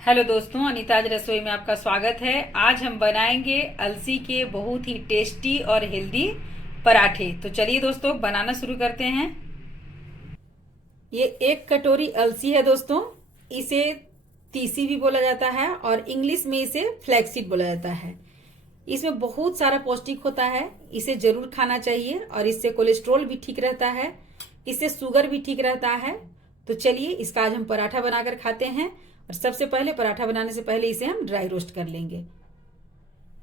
Hello दोस्तों, अनीताज रसोई में आपका स्वागत है। आज हम बनाएंगे अलसी के बहुत ही टेस्टी और हेल्दी पराठे। तो चलिए दोस्तों, बनाना शुरू करते हैं। ये 1 कटोरी अलसी है दोस्तों। इसे तीसी भी बोला जाता है और इंग्लिश में इसे फ्लैक्सीड बोला जाता है। इसमें बहुत सारा पौष्टिक होता है, इसे जरूर खाना चाहिए और इससे कोलेस्ट्रॉल भी ठीक रहता है, इससे शुगर भी ठीक रहता है। तो चलिए इसका आज हम पराठा बनाकर खाते हैं। और सबसे पहले पराठा बनाने से पहले इसे हम ड्राई रोस्ट कर लेंगे।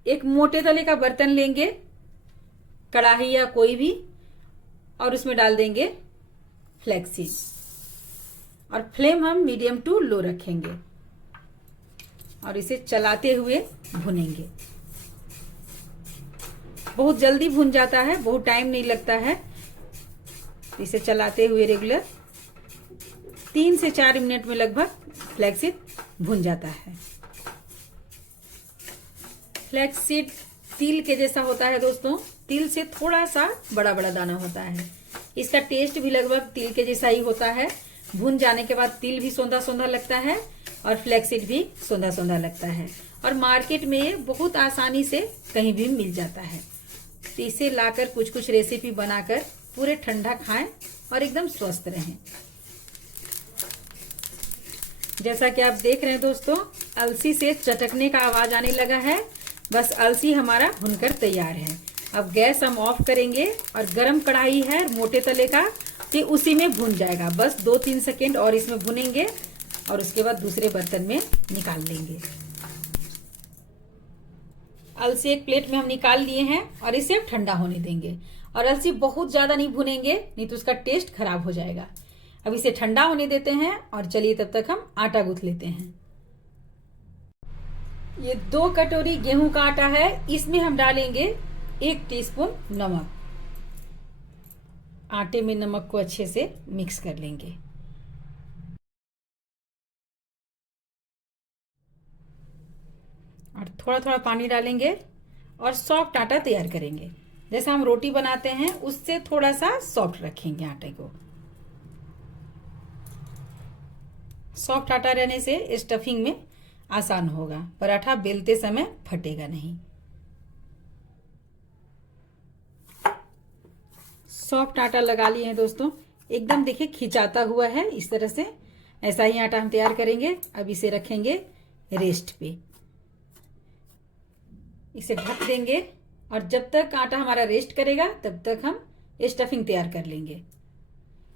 एक मोटे तले का बर्तन लेंगे, कढ़ाई या कोई भी, और उसमें डाल देंगे फ्लैक्सीड और फ्लेम हम मीडियम टू लो रखेंगे और इसे चलाते हुए भुनेंगे। बहुत जल्दी भुन जाता है, बहुत टाइम नहीं लगता है। इसे चलाते हुए रेगुलर 3 से 4 मिनट में लगभग फ्लैक्सीड भुन जाता है। फ्लैक्सीड तिल के जैसा होता है दोस्तों, तिल से थोड़ा सा बड़ा बड़ा दाना होता है। इसका टेस्ट भी लगभग तिल के जैसा ही होता है। भुन जाने के बाद तिल भी सौंधा सौंधा लगता है और फ्लैक्सीड भी सौंधा सौंधा लगता है और मार्केट में ये बहुत आसानी से कहीं भी मिल जाता है। तो इसे लाकर कुछ कुछ रेसिपी बनाकर पूरे ठंडा खाएं और एकदम स्वस्थ रहें। जैसा कि आप देख रहे हैं दोस्तों, अलसी से चटकने का आवाज आने लगा है। बस अलसी हमारा भुनकर तैयार है। अब गैस हम ऑफ करेंगे और गरम कढ़ाई है मोटे तले का, तो उसी में भुन जाएगा। बस 2-3 सेकेंड और इसमें भुनेंगे और उसके बाद दूसरे बर्तन में निकाल लेंगे। अलसी एक प्लेट में हम निकाल लिए हैं और इसे अब ठंडा होने देंगे। और अलसी बहुत ज्यादा नहीं भुनेंगे, नहीं तो उसका टेस्ट खराब हो जाएगा। अब इसे ठंडा होने देते हैं और चलिए तब तक हम आटा गूंथ लेते हैं। ये 2 कटोरी गेहूं का आटा है, इसमें हम डालेंगे 1 टीस्पून नमक। आटे में नमक को अच्छे से मिक्स कर लेंगे। और थोड़ा थोड़ा पानी डालेंगे और सॉफ्ट आटा तैयार करेंगे। जैसा हम रोटी बनाते हैं उससे थोड़ा सा सॉफ्ट रखेंगे आटे को। सॉफ्ट आटा रहने से स्टफिंग में आसान होगा, पराठा बेलते समय फटेगा नहीं। सॉफ्ट आटा लगा लिए हैं दोस्तों, एकदम देखिए खिंचाता हुआ है इस तरह से। ऐसा ही आटा हम तैयार करेंगे। अब इसे रखेंगे रेस्ट पे, इसे ढक देंगे और जब तक आटा हमारा रेस्ट करेगा तब तक हम स्टफिंग तैयार कर लेंगे।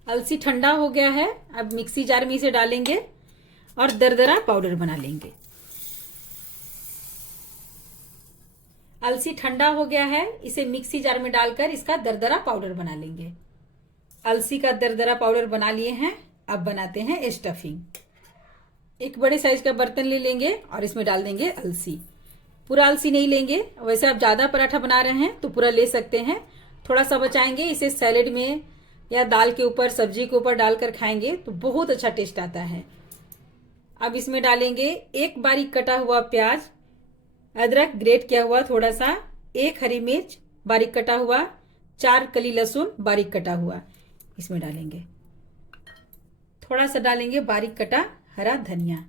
अलसी ठंडा हो गया है, अब मिक्सी जार में इसे डालेंगे और दरदरा पाउडर बना लेंगे। अलसी ठंडा हो गया है, इसे मिक्सी जार में डालकर इसका दरदरा पाउडर बना लेंगे। अलसी का दरदरा पाउडर बना लिए हैं। अब बनाते हैं स्टफिंग। एक बड़े साइज का बर्तन ले लेंगे और इसमें डाल देंगे अलसी। पूरा अलसी नहीं लेंगे, वैसे आप ज्यादा पराठा बना रहे हैं तो पूरा ले सकते हैं। थोड़ा सा बचाएंगे, इसे सैलेड में या दाल के ऊपर, सब्जी के ऊपर डालकर खाएंगे तो बहुत अच्छा टेस्ट आता है। अब इसमें डालेंगे 1 बारीक कटा हुआ प्याज, अदरक ग्रेट किया हुआ थोड़ा सा, 1 हरी मिर्च बारीक कटा हुआ, 4 कली लहसुन बारीक कटा हुआ इसमें डालेंगे। थोड़ा सा डालेंगे बारीक कटा हरा धनिया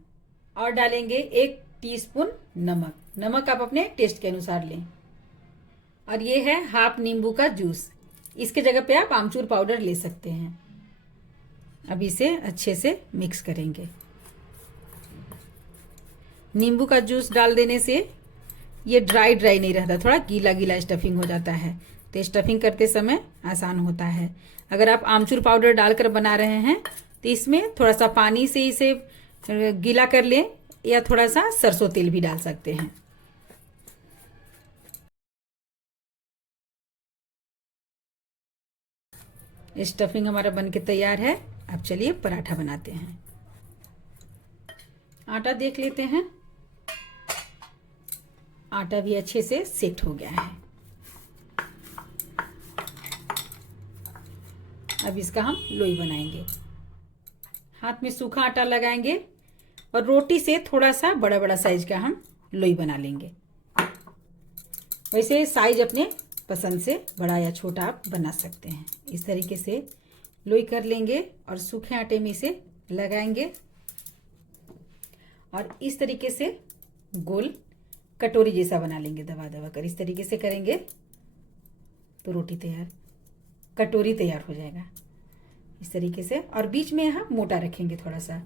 और डालेंगे 1 टीस्पून नमक। नमक आप अपने टेस्ट के अनुसार लें। और ये है हाफ नींबू का जूस, इसके जगह पे आप आमचूर पाउडर ले सकते हैं। अब इसे अच्छे से मिक्स करेंगे। नींबू का जूस डाल देने से ये ड्राई ड्राई नहीं रहता, थोड़ा गीला गीला स्टफिंग हो जाता है, तो स्टफिंग करते समय आसान होता है। अगर आप आमचूर पाउडर डालकर बना रहे हैं तो इसमें थोड़ा सा पानी से इसे गीला कर लें या थोड़ा सा सरसों तेल भी डाल सकते हैं। स्टफिंग हमारा बनके तैयार है। अब चलिए पराठा बनाते हैं। आटा देख लेते हैं, आटा भी अच्छे से सेट हो गया है। अब इसका हम लोई बनाएंगे। हाथ में सूखा आटा लगाएंगे और रोटी से थोड़ा सा बड़ा बड़ा साइज का हम लोई बना लेंगे। वैसे साइज अपने पसंद से बड़ा या छोटा आप बना सकते हैं। इस तरीके से लोई कर लेंगे और सूखे आटे में इसे लगाएंगे और इस तरीके से गोल कटोरी जैसा बना लेंगे। दबा दबा कर इस तरीके से करेंगे तो रोटी तैयार, कटोरी तैयार हो जाएगा इस तरीके से। और बीच में यहाँ मोटा रखेंगे थोड़ा सा।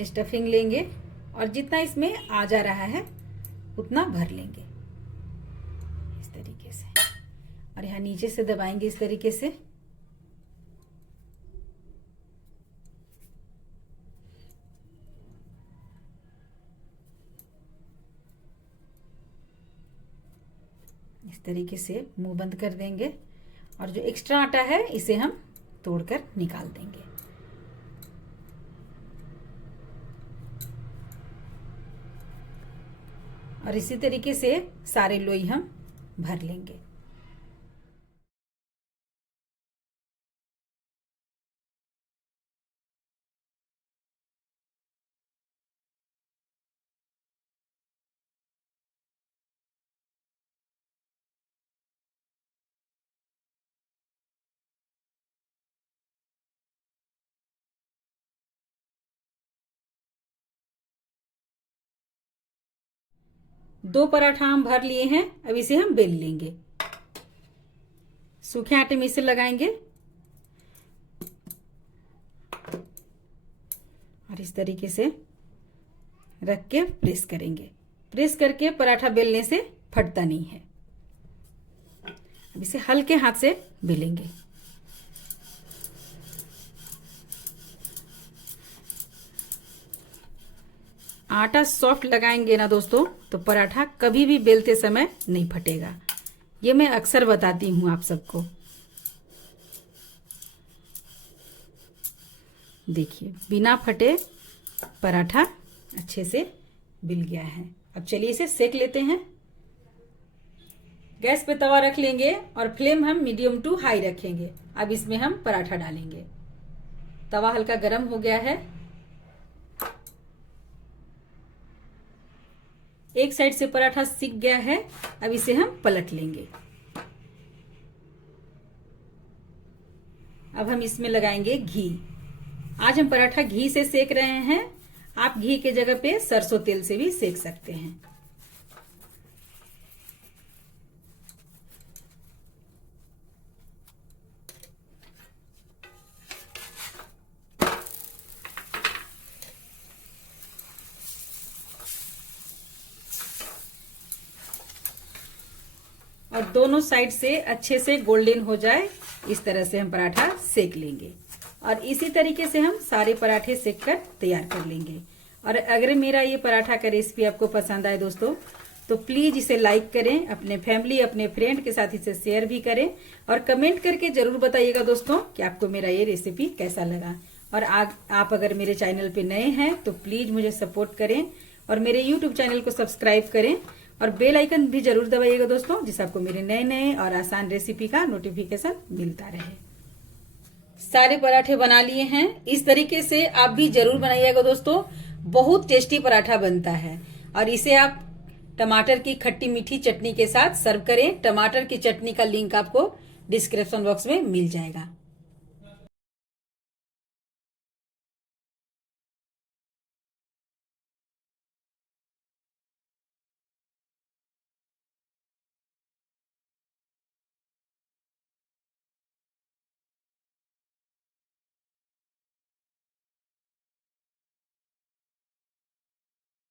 स्टफिंग लेंगे और जितना इसमें आ जा रहा है उतना भर लेंगे इस तरीके से, और यहाँ नीचे से दबाएंगे इस तरीके से। इस तरीके से मुंह बंद कर देंगे और जो एक्स्ट्रा आटा है इसे हम तोड़कर निकाल देंगे। और इसी तरीके से सारे लोई हम भर लेंगे। दो पराठा हम भर लिए हैं। अब इसे हम बेल लेंगे। सूखे आटे में इसे लगाएंगे और इस तरीके से रख के प्रेस करेंगे। प्रेस करके पराठा बेलने से फटता नहीं है। अब इसे हल्के हाथ से बेलेंगे। आटा सॉफ्ट लगाएंगे ना दोस्तों तो पराठा कभी भी बेलते समय नहीं फटेगा। ये मैं अक्सर बताती हूँ आप सबको। देखिए बिना फटे पराठा अच्छे से बिल गया है। अब चलिए इसे सेक लेते हैं। गैस पे तवा रख लेंगे और फ्लेम हम मीडियम टू हाई रखेंगे। अब इसमें हम पराठा डालेंगे। तवा हल्का गर्म हो गया है। एक साइड से पराठा सिक गया है। अब इसे हम पलट लेंगे। अब हम इसमें लगाएंगे घी। आज हम पराठा घी से सेक रहे हैं। आप घी के जगह पे सरसों तेल से भी सेक सकते हैं। और दोनों साइड से अच्छे से गोल्डन हो जाए इस तरह से हम पराठा सेक लेंगे। और इसी तरीके से हम सारे पराठे सेक कर तैयार कर लेंगे। और अगर मेरा ये पराठा का रेसिपी आपको पसंद आए दोस्तों तो प्लीज इसे लाइक करें, अपने फैमिली अपने फ्रेंड के साथ इसे शेयर भी करें और कमेंट करके जरूर बताइएगा दोस्तों कि आपको मेरा ये रेसिपी कैसा लगा। और आप अगर मेरे चैनल पे नए हैं तो प्लीज मुझे सपोर्ट करें और मेरे यूट्यूब चैनल को सब्सक्राइब करें और बेल आइकन भी जरूर दबाइएगा दोस्तों, जिससे आपको मेरे नए नए और आसान रेसिपी का नोटिफिकेशन मिलता रहे। सारे पराठे बना लिए हैं। इस तरीके से आप भी जरूर बनाइएगा दोस्तों। बहुत टेस्टी पराठा बनता है। और इसे आप टमाटर की खट्टी मीठी चटनी के साथ सर्व करें। टमाटर की चटनी का लिंक आपको डिस्क्रिप्शन बॉक्स में मिल जाएगा।